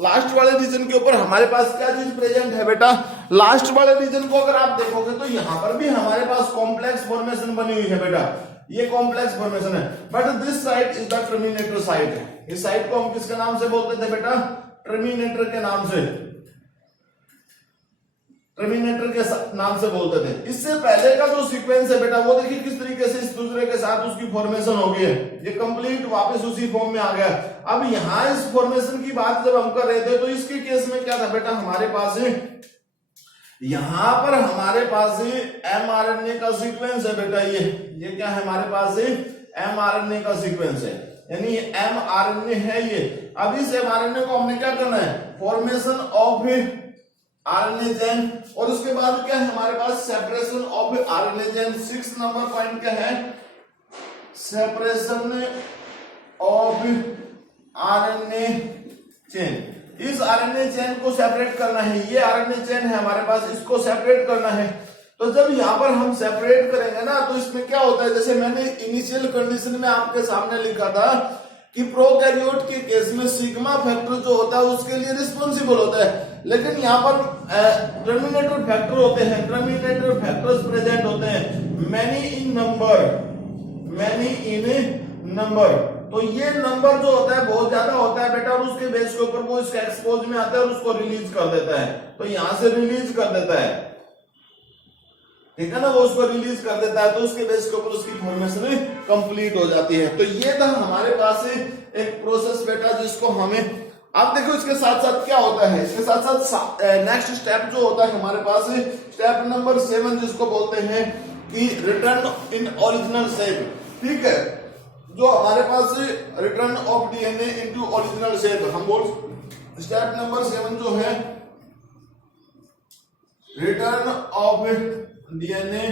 लास्ट वाले रीजन के ऊपर हमारे पास क्या चीज प्रेजेंट है बेटा, लास्ट वाले रीजन को अगर आप देखोगे तो यहाँ पर भी हमारे पास कॉम्प्लेक्स फॉर्मेशन बनी हुई है बेटा, ये कॉम्प्लेक्स फॉर्मेशन है। But this side is the terminator side. इस साइड को हम किसके नाम से बोलते थे बेटा, टर्मिनेटर के नाम से, टर्मिनेटर के नाम से बोलते थे। इससे पहले का जो सीक्वेंस है बेटा वो देखिए किस तरीके से इस दूसरे के साथ उसकी फॉर्मेशन हो गई है, ये कंप्लीट वापस उसी फॉर्म में आ गया। अब यहाँ इस फॉर्मेशन की बात जब हम कर रहे थे तो इसके केस में क्या था बेटा, हमारे पास यहाँ पर हमारे पास एमआरएनए का सीक्वेंस है बेटा, ये क्या है हमारे पास एमआरएनए का सीक्वेंस है, यानी एमआरएनए है ये। अब इस एमआरएनए को हमने क्या करना है, फॉर्मेशन ऑफ आरएनए चेन, और उसके बाद क्या है हमारे पास separation of RNA chain. 6 number point क्या है, सेपरेशन ऑफ आरएनए चेन। इस आरएनए चेन को सेपरेट करना है, ये आरएनए चेन है हमारे पास, इसको सेपरेट करना है। तो जब यहां पर हम सेपरेट करेंगे ना तो इसमें क्या होता है, जैसे मैंने इनिशियल कंडीशन में आपके सामने लिखा था कि प्रोकैरियोट के केस में सिग्मा फैक्टर जो होता है उसके लिए रिस्पॉन्सिबल होता है, लेकिन यहाँ पर टर्मिनेटर फैक्टर होते हैं, टर्मिनेटर फैक्टर्स प्रेजेंट होते हैं, मैनी इन नंबर। तो ये नंबर जो होता है बहुत ज्यादा होता है बेटा, और उसके बेस के ऊपर वो इसके एक्सपोज में आता है और उसको रिलीज कर देता है। तो यहां से रिलीज कर देता है, ठीक है ना, वो उसको रिलीज कर देता है, तो उसके बेस के ऊपर उसकी फॉर्मेशन कंप्लीट हो जाती है। तो ये था हमारे पास एक प्रोसेस बेटा जिसको हमें, अब देखो इसके साथ साथ क्या होता है, इसके साथ साथ नेक्स्ट स्टेप जो होता है हमारे पास स्टेप नंबर 7 जिसको बोलते हैं कि रिटर्न इन ओरिजिनल शेप। ठीक है, जो हमारे पास return of DNA into original shape, हम बोल स्टेप नंबर 7 जो है return of DNA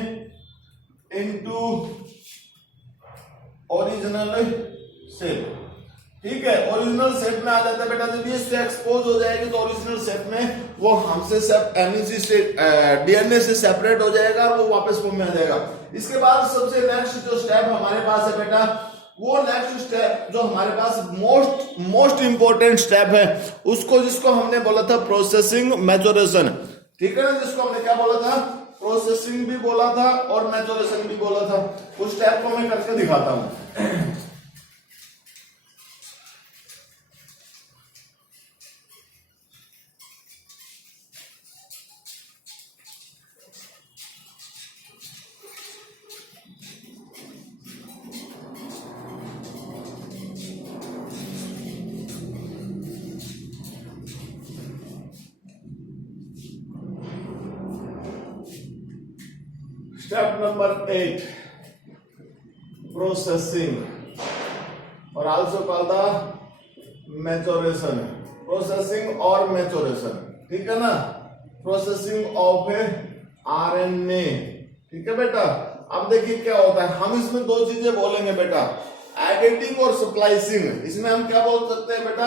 into original shape. ठीक है, ओरिजिनल शेप में आ जाता है बेटा। जब ये एक्सपोज हो जाएगी तो ओरिजिनल शेप में वो हमसे एमईसी से डीएनए से सेपरेट हो जाएगा और वो वापस फॉर्म में आ जाएगा। इसके बाद सबसे नेक्स्ट जो स्टेप हमारे पास है बेटा, वो नेक्स्ट स्टेप जो हमारे पास मोस्ट इंपॉर्टेंट स्टेप है, उसको जिसको हमने बोला था प्रोसेसिंग मैच्योरेशन। ठीक है ना, जिसको हमने क्या बोला था, प्रोसेसिंग भी बोला था और मैच्योरेशन भी बोला था। उस स्टेप को मैं करके दिखाता हूं। स्टेप नंबर 8, प्रोसेसिंग और also called the maturation. Processing और मैच्योरेशन, ठीक है ना, प्रोसेसिंग ऑफ आरएनए। ठीक है बेटा, अब देखिए क्या होता है, हम इसमें दो चीजें बोलेंगे बेटा, एडिटिंग और स्प्लाइसिंग। इसमें हम क्या बोल सकते हैं बेटा,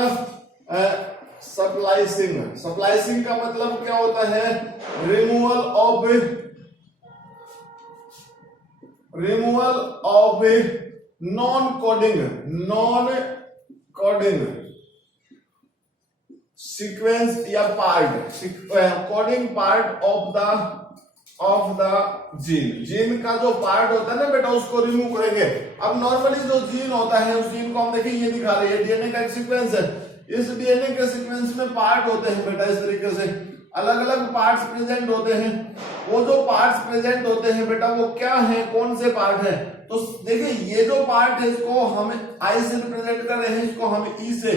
स्प्लाइसिंग। स्प्लाइसिंग का मतलब क्या होता है, removal of non coding sequence या part, coding part of the gene का जो पार्ट होता है ना बेटा, उसको रिमूव करेंगे। अब नॉर्मली जो जीन होता है, उस जीन को हम देखिए ये दिखा रहे हैं, डीएनए का एक सीक्वेंस है। इस डीएनए के सीक्वेंस में पार्ट होते हैं बेटा, इस तरीके से अलग अलग पार्ट्स प्रेजेंट होते हैं। वो जो पार्ट्स प्रेजेंट होते हैं बेटा, वो क्या है, कौन से पार्ट है, तो देखिए ये जो पार्ट है, इसको हम आई से रिप्रेजेंट कर रहे हैं, इसको हम ई से,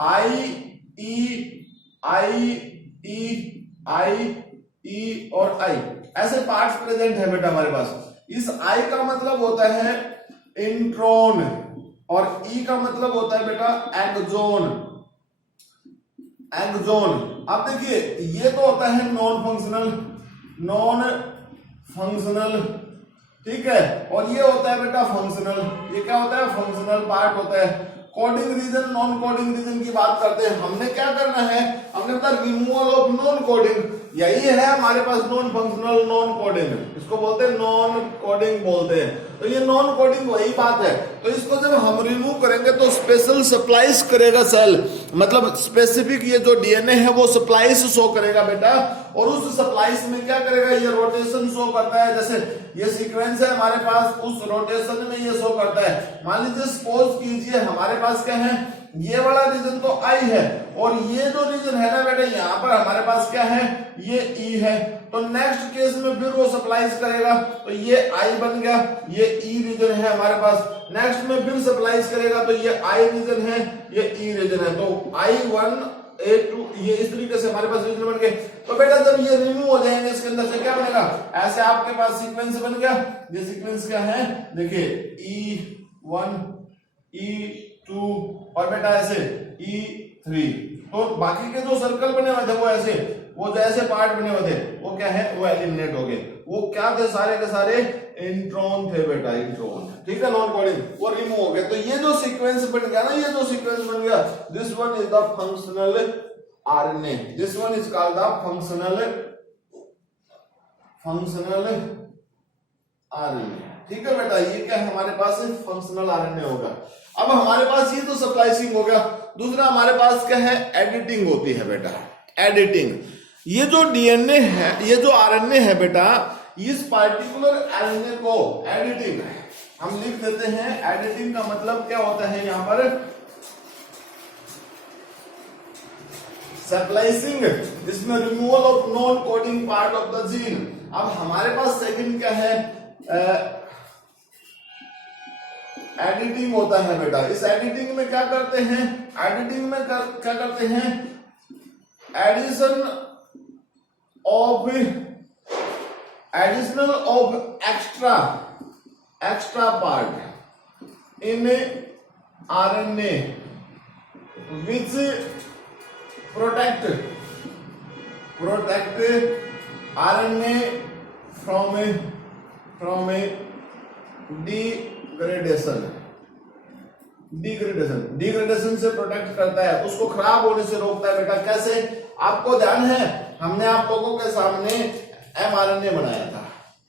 आई और आई, ऐसे पार्ट्स प्रेजेंट है बेटा हमारे पास। इस आई का मतलब होता है इंट्रॉन और ई का मतलब होता है बेटा एक्सोन। अब देखिए ये तो होता है नॉन फंक्शनल, ठीक है, और ये होता है बेटा फंक्शनल। ये क्या होता है, फंक्शनल पार्ट होता है। Coding region, non coding region की बात करते हैं, हमने क्या करना है, हमने बता रिमूवल ऑफ नॉन कोडिंग, यही है हमारे पास नॉन फंक्शनल नॉन कोडिंग, इसको बोलते हैं नॉन कोडिंग बोलते हैं। तो ये नॉन कोडिंग वही बात है। तो इसको जब हम रिमूव करेंगे तो स्पेशल सप्लाइज करेगा सेल, मतलब स्पेसिफिक ये जो डीएनए है वो सप्लाइज शो करेगा बेटा, और उस सप्लाइज में क्या करेगा, ये रोटेशन शो करता है। जैसे ये सीक्वेंस है हमारे पास, उस रोटेशन में ये शो करता है। मान लीजिए सपोज कीजिए हमारे पास क्या है, ये वाला रीजन तो आई है, और ये जो रीजन है ना बेटा, यहाँ पर हमारे पास क्या है, ये ई है। तो नेक्स्ट केस में फिर वो सप्लाइज करेगा, तो ये आई बन गया, ये ई रीजन है हमारे पास। नेक्स्ट में फिर सप्लाइज करेगा, तो ये आई रीजन है, ये ई रीजन है। तो I1 A2 ये इस तरीके से हमारे पास रीजन बन गए। तो बेटा जब ये रिमूव हो जाएंगे, इसके अंदर से क्या बनेगा, ऐसे आपके पास सीक्वेंस बन गया। ये सीक्वेंस क्या है, देखिए E1 E2 और बेटा ऐसे E3। तो बाकी के जो सर्कल बने हुए थे वो ऐसे, वो जो ऐसे पार्ट बने हुए थे वो क्या है, वो एलिमिनेट हो गए। वो क्या थे, सारे के सारे इंट्रॉन थे बेटा, इंट्रॉन, ठीक है, नॉन कोडिंग, वो रिमूव हो गए। तो ये जो सीक्वेंस बन गया ना, ये जो सीक्वेंस बन गया, this one is the functional RNA, this one is called the functional RNA. ठीक है बेटा, ये क्या है हमारे पास, फंक्शनल आरएनए होगा। अब हमारे पास ये तो सप्लाइसिंग हो गया। दूसरा हमारे पास क्या है, एडिटिंग होती है बेटा, एडिटिंग। ये जो डीएनए है, ये जो आरएनए है बेटा, इस पार्टिकुलर आरएनए को एडिटिंग हम लिख देते हैं। एडिटिंग का मतलब क्या होता है, यहां पर सप्लाइसिंग, जिसमें removal of non coding part of the gene. अब हमारे पास सेकंड क्या है, एडिटिंग होता है बेटा। इस एडिटिंग में क्या करते हैं, एडिटिंग में क्या करते हैं, additional of extra part in RNA which protect RNA from degradation, degradation से प्रोटेक्ट करता है, उसको खराब होने से रोकता है। बेटा कैसे? आपको ध्यान है, हमने आप लोगों के सामने mRNA बनाया था,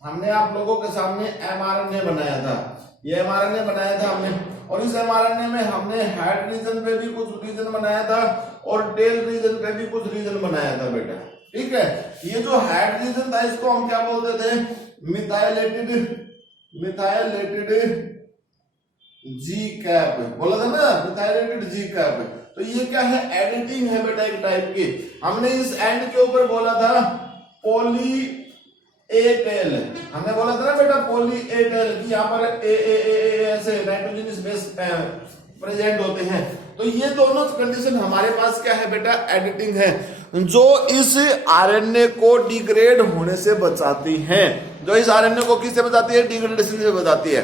हमने आप लोगों के सामने mRNA बनाया था, ये mRNA बनाया था हमने, और इस mRNA में हमने हेड रीजन पे भी कुछ रीजन बनाया था और टेल रीजन पे भी कुछ रीजन बनाया था बेटा। ठीक है, ये जो हेड रीजन था इसको हम क्या बोलते थे? मिथाइलेटेड जी कैप बोला था ना, मिथाइलेटेड जी कैप। तो ये क्या है? एडिटिंग है बेटा एक टाइप की। हमने इस एंड के ऊपर बोला था पॉली ए टेल, हमने बोला था ना बेटा पॉली ए टेल कि यहाँ पर ए ऐसे नाइट्रोजनस बेस प्रेजेंट होते हैं। तो ये दोनों कंडीशन हमारे पास क्या है बेटा? एडिटिंग है, जो इस आरएनए को डिग्रेड होने से बचाती हैं, जो इस आरएनए को किससे बचाती है? डिग्रेडेशन से बचाती है।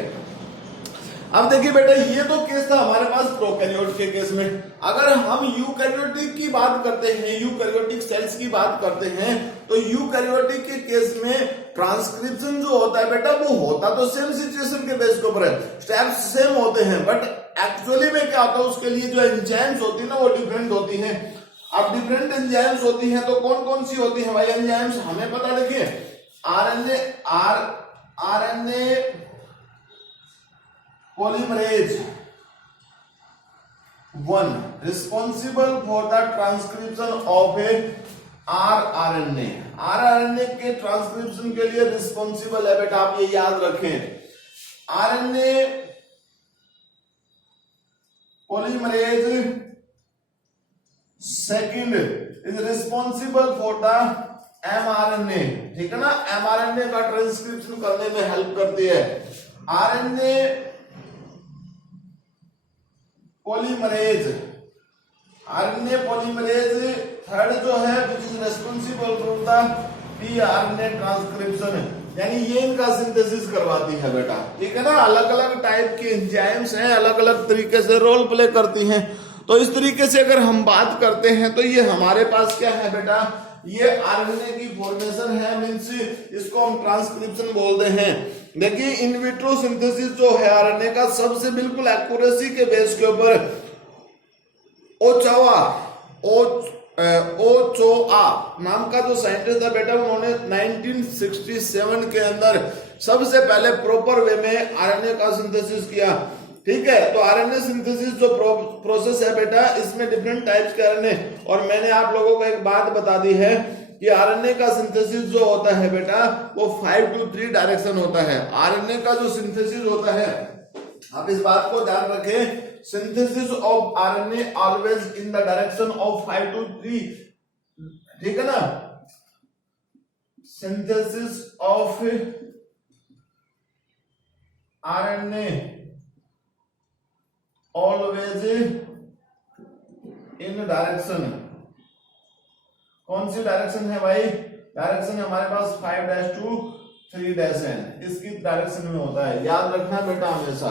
अब देखिए बेटा, ये तो केस था हमारे पास प्रोकैरियोट के केस में। अगर हम यूकैरियोटिक की बात करते हैं, यूकैरियोटिक सेल्स की बात करते हैं, तो यूकैरियोटिक के केस में ट्रांसक्रिप्शन जो होता है बेटा, वो होता तो सेम सिचुएशन के बेस के ऊपर है, स्टेप्स सेम होते हैं, बट एक्चुअली में क्या होता है, उसके लिए जो एंजाइम्स होती है ना वो डिफरेंट होती हैं। अब डिफरेंट एंजाइम्स होती हैं तो कौन कौन सी होती है भाई एंजाइम्स? हमें पता, देखिए RNA polymerase 1 responsible for the transcription of a rRNA। rRNA के ट्रांसक्रिप्शन के लिए रिस्पॉन्सिबल है बेटा, आप ये याद रखें। RNA polymerase second is responsible for the mRNA। ठीक है ना, mRNA का ट्रांसक्रिप्शन करने में हेल्प करती है। आरएनए पॉलीमरेज थर्ड जो है which is responsible for the tRNA transcription, यानी ये इनका सिंथेसिस करवाती है बेटा। ठीक है ना, अलग अलग टाइप के एंजाइम्स हैं, अलग अलग तरीके से रोल प्ले करती हैं। तो इस तरीके से अगर हम बात करते हैं तो ये हमारे पास क्या है बेटा? ये आरएनए की फॉर्मेशन है, मींस इसको हम ट्रांसक्रिप्शन बोलते हैं। देखिए इन विट्रो सिंथेसिस जो है आरएनए का, सबसे बिल्कुल एक्यूरेसी के बेस के ऊपर ओचोआ नाम का जो साइंटिस्ट था बेटा, उन्होंने 1967 के अंदर सबसे पहले प्रॉपर वे में आरएनए का सिंथेसिस किया। ठीक है, तो आरएनए सिंथेसिस जो प्रोसेस है बेटा, इसमें डिफरेंट टाइप्स के आरएनए, और मैंने आप लोगों को एक बात बता दी है कि आरएनए का सिंथेसिस जो होता है बेटा, वो 5 to 3 डायरेक्शन होता है। आरएनए का जो सिंथेसिस होता है, आप इस बात को ध्यान रखें, synthesis of RNA always in the direction of 5 to 3। ठीक है ना, synthesis of RNA always in direction, कौन सी डायरेक्शन है भाई? डायरेक्शन हमारे पास 5' to 3' है, इसकी डायरेक्शन में होता है, याद रखना बेटा हमेशा।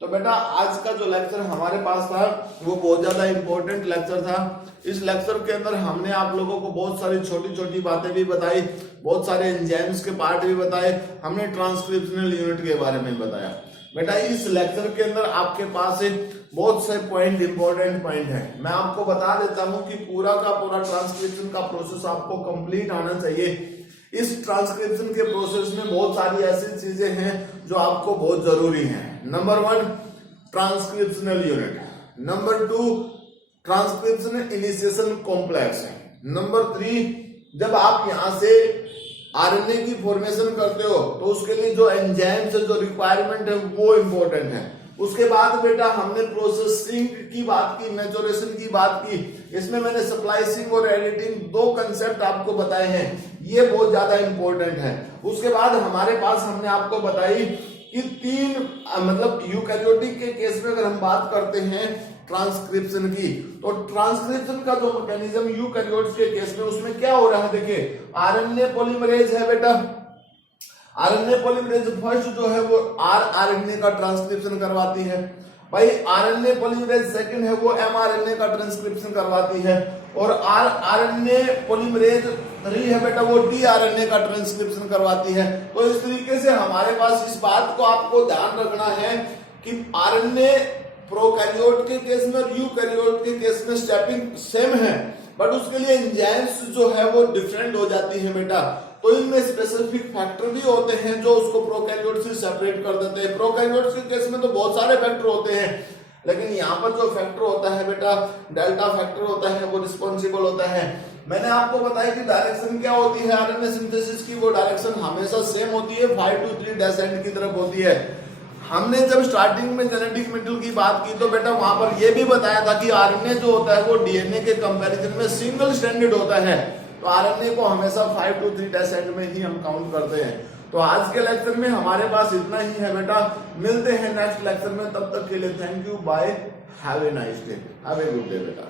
तो बेटा आज का जो लेक्चर हमारे पास था वो बहुत ज्यादा इंपॉर्टेंट लेक्चर था। इस लेक्चर के अंदर हमने आप लोगों को बहुत सारी छोटी छोटी बातें भी बताई, बहुत सारे एंजाइम्स के पार्ट भी बताए, हमने ट्रांसक्रिप्शनल यूनिट के बारे में बताया। बेटा इस लेक्चर के अंदर आपके पास बहुत से पॉइंट, इंपॉर्टेंट पॉइंट है। मैं आपको बता देता हूं कि पूरा का पूरा ट्रांसक्रिप्शन का प्रोसेस आपको कंप्लीट आना चाहिए। इस ट्रांसक्रिप्शन के प्रोसेस में बहुत सारी ऐसी चीजें हैं जो आपको बहुत जरूरी हैं। Number 1 transcriptional unit, number 2 transcription initiation complex, number 3 जब आप यहां से आरएनए की फॉर्मेशन करते हो तो उसके लिए जो एंजाइम्स है, जो रिक्वायरमेंट है, वो इंपॉर्टेंट है। उसके बाद बेटा हमने प्रोसेसिंग की बात की, मैच्योरेशन की बात की, इसमें मैंने स्प्लाइसिंग और एडिटिंग 2 कंसेप्ट आपको बताए हैं, ये बहुत ज्यादा इंपॉर्टेंट है। उसके बाद हमारे पास हमने आपको बताई कि 3 मतलब यूकैरियोटिक के केस में अगर हम बात करते हैं ट्रांसक्रिप्शन की, तो ट्रांसक्रिप्शन का जो मैकेनिज्म यूकैरियोट्स के केस में उसमें क्या हो रहा है? देखिए आरएनए पॉलीमरेज है बेटा, आरएनए पॉलीमरेज फर्स्ट जो है वो आरएनए का ट्रांसक्रिप्शन करवाती है। भाई आरएनए पॉलीमरेज सेकंड है वो एमआरएनए का ट्रांसक्रिप्शन करवाती है, और आरएनए पॉलीमरेज 3 है बेटा वो टीआरएनए का ट्रांसक्रिप्शन करवाती है। तो इस तरीके से हमारे पास इस बात को आपको ध्यान रखना है कि आरएनए प्रोकैरियोट के केस में और यूकैरियोट के केस में स्टेपिंग सेम है, बट उसके लिए एंजाइम्स जो है वो डिफरेंट हो जाती है बेटा। तो इनमें स्पेसिफिक फैक्टर भी होते हैं जो उसको प्रोकैरियोट से सेपरेट कर देते हैं। प्रोकैरियोट के केस में तो बहुत सारे फैक्टर होते हैं, लेकिन यहाँ पर जो फैक्टर होता है बेटा डेल्टा फैक्टर होता है, वो रिस्पॉन्सिबल होता है। मैंने आपको बताया कि डायरेक्शन क्या होती है आरएनए सिंथेसिस की, वो डायरेक्शन हमेशा सेम होती है, 5 to 3 डेसेंट की तरफ होती है। हमने जब स्टार्टिंग में जेनेटिक मेटेरियल की बात की तो बेटा वहां पर यह भी बताया था कि आरएनए जो होता है वो डीएनए के कंपैरिजन में सिंगल स्ट्रैंडेड होता है, तो आरएनए को हमेशा 5 to 3 डेसेंट में ही हम काउंट करते हैं। तो आज के लेक्चर में हमारे पास इतना ही है बेटा, मिलते हैं नेक्स्ट लेक्चर में, तब तक के लिए thank you, bye, have a nice day, have a good day बेटा।